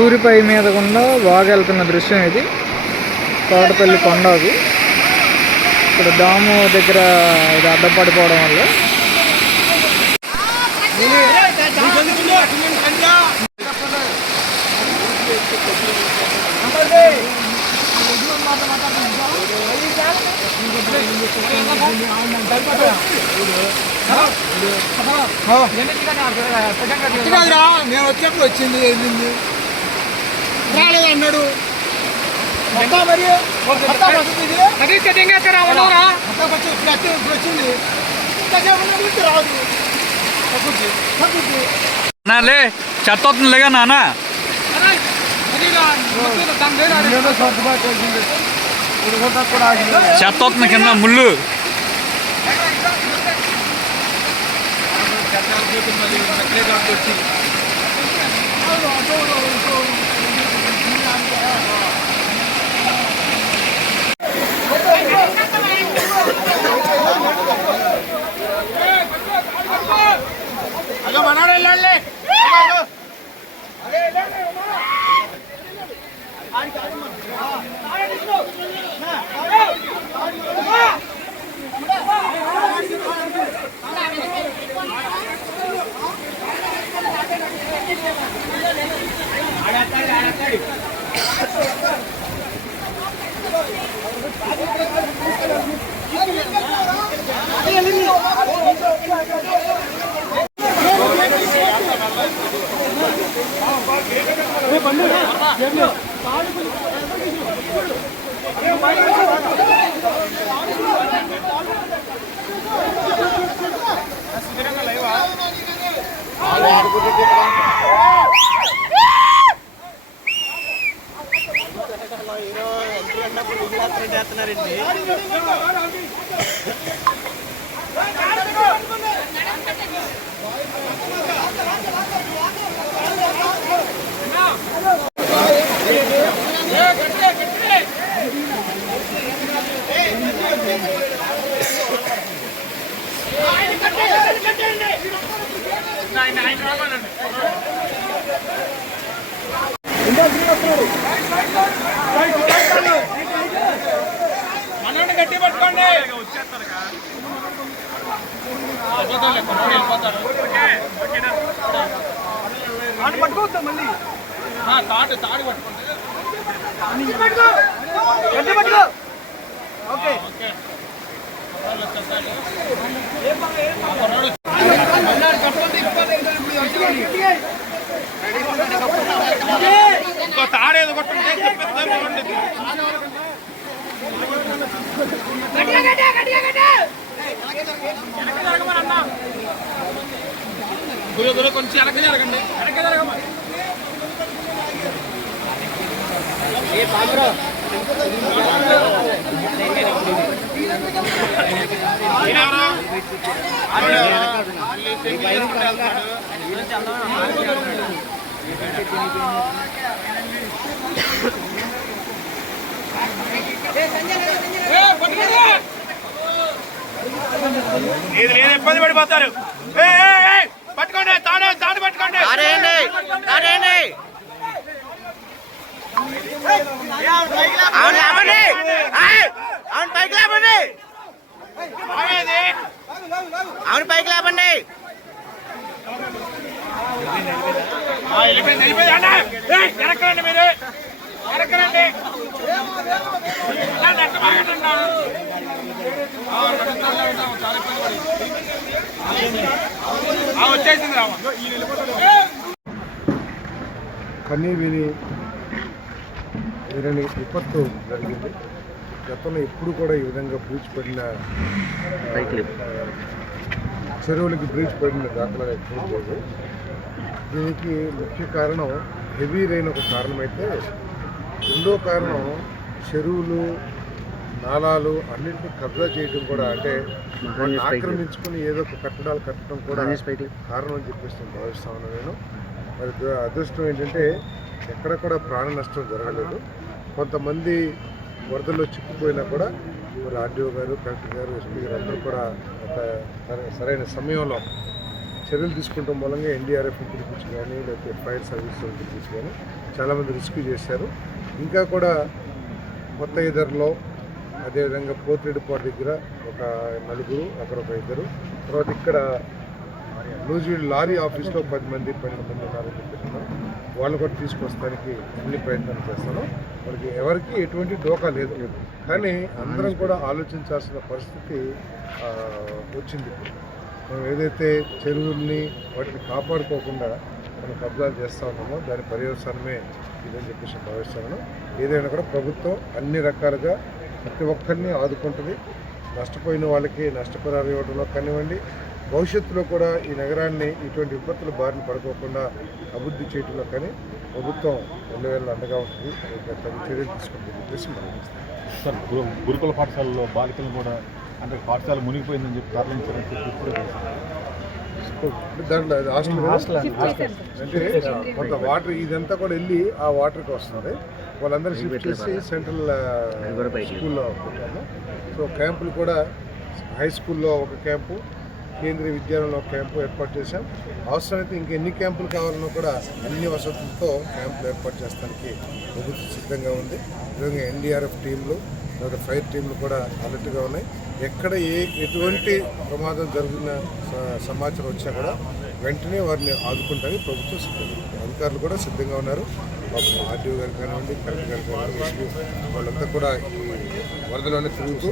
ఊరిపై మీద గుండా బాగా వెళ్తున్న దృశ్యం ఇది. తోటపల్లి కొండ అది. ఇక్కడ డాము దగ్గర ఇది అడ్డపడిపోవడం వల్ల నేను వచ్చేప్పుడు వచ్చింది వెళ్ళింది రాలేదన్నాడు. చెత్త వస్తుందిగా నాన్న. చెత్త వస్తుంది కింద ముళ్ళు. మనోని గట్టి పట్టుకోండి. పట్టుకోవద్దా మళ్ళీ తాడు పట్టుకుంటే ఓకే ఇంకో తాడేది కొట్టుంటే చెప్పేస్తే బాగుండేది. కొంచెం వెనక జరగండి లేదు లేదు ఇబ్బంది పడిపోతారు. పట్టుకోండి తాడు పట్టుకోండి. అవును పైకి లేపండి. వెనకరండి మీరు వెనకరండి వచ్చేసింది రామ. కన్నీ విని వీరని విపత్తు జరిగింది. గతంలో ఎప్పుడు కూడా ఈ విధంగా బ్రీచ్ పడిన చెరువులకి బ్రీచ్ పడిన దాఖలాలు ఎప్పుడు లేదు. దీనికి ముఖ్య కారణం హెవీ రైన్ ఒక కారణమైతే, రెండో కారణం చెరువులు నాలాలు అన్నింటినీ కబ్జా చేయడం కూడా, అంటే వాటిని ఆక్రమించుకుని ఏదో ఒక కట్టడాలు కట్టడం కూడా కారణం అని చెప్పేసి నేను భావిస్తా ఉన్నాను. నేను మరి అదృష్టం ఏంటంటే ఎక్కడ కూడా ప్రాణ నష్టం జరగలేదు. కొంతమంది వరదల్లో చిక్కుపోయినా కూడా మరి ఆర్డీఓ గారు, కలెక్టర్ గారు, ఎస్పీ గారు అందరూ కూడా ఒక సరైన సమయంలో చర్యలు తీసుకుంటాం మూలంగా ఎన్డీఆర్ఎఫ్ పిలిపించి కానీ లేకపోతే ఫైర్ సర్వీస్ పిలిపించి కానీ చాలామంది రెస్క్యూ చేశారు. ఇంకా కూడా కొత్త ఇద్దరులో, అదేవిధంగా పోతిరెడ్డిపాటు దగ్గర ఒక నలుగురు, అక్కడ ఒక ఇద్దరు, తర్వాత ఇక్కడ లూజ్వీడ్ లారీ ఆఫీస్లో 10 మంది 12 మంది ఉన్నారని చెప్పేస్తున్నాం. వాళ్ళు కూడా తీసుకొస్తానికి అన్ని ప్రయత్నాలు చేస్తాను. వాళ్ళకి ఎవరికి ఎటువంటి డోకా లేదు. కానీ అందరం కూడా ఆలోచించాల్సిన పరిస్థితి వచ్చింది. మనం ఏదైతే చెరువుల్ని వాటిని కాపాడుకోకుండా మనం కబ్జాలు చేస్తూ ఉన్నామో దాని పర్యవసానమే ఇదని చెప్పేసి భావిస్తున్నాను. ఏదైనా కూడా ప్రభుత్వం అన్ని రకాలుగా ప్రతి ఒక్కరిని ఆదుకుంటుంది. నష్టపోయిన వాళ్ళకి నష్టపరిహారం ఇవ్వడంలో కానివ్వండి, భవిష్యత్తులో కూడా ఈ నగరాన్ని ఇటువంటి విపత్తుల బారిన పడుకోకుండా అభివృద్ధి చేయడంలో కానీ ప్రభుత్వం ఎల్లవేళ అండగా ఉంటుంది. తగిన చర్యలు తీసుకుంటుంది చెప్పేసి మనం సార్, గురుకుల పాఠశాలలో బాలికలు కూడా అంటే పాఠశాల మునిగిపోయిందని చెప్పి తరలించారని చెప్పి ఇప్పుడు దాంట్లో హాస్టల్ అంటే కొంత వాటర్ ఇదంతా కూడా వెళ్ళి ఆ వాటర్కి వస్తుంది. వాళ్ళందరూ షిఫ్ట్ చేసి సెంట్రల్ స్కూల్లో పెట్టాము. సో క్యాంపులు కూడా హై స్కూల్లో ఒక క్యాంపు, కేంద్రీయ విద్యాలయంలో ఒక క్యాంపు ఏర్పాటు చేశాం. అవసరమైతే ఇంకెన్ని క్యాంపులు కావాలన్నా కూడా అన్ని వసతులతో క్యాంపులు ఏర్పాటు చేస్తానికి ప్రభుత్వం సిద్ధంగా ఉంది. విధంగా ఎన్డీఆర్ఎఫ్ టీంలు, తర్వాత ఫైర్ టీంలు కూడా అలర్ట్గా ఉన్నాయి. ఎక్కడ ఎటువంటి ప్రమాదం జరిగిన సమాచారం వచ్చినా కూడా వెంటనే వారిని ఆదుకుంటానికి ప్రభుత్వం సిద్ధంగా ఉంది. అధికారులు కూడా సిద్ధంగా ఉన్నారు. ఆర్డీఓ గారు కానివ్వండి, కలెక్టర్ గారు కానివ్వండి, ఎస్పీ వాళ్ళంతా కూడా ఈ వరదలోనే తిరుగుతూ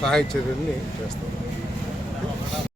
సహాయ చర్యల్ని చేస్తారు.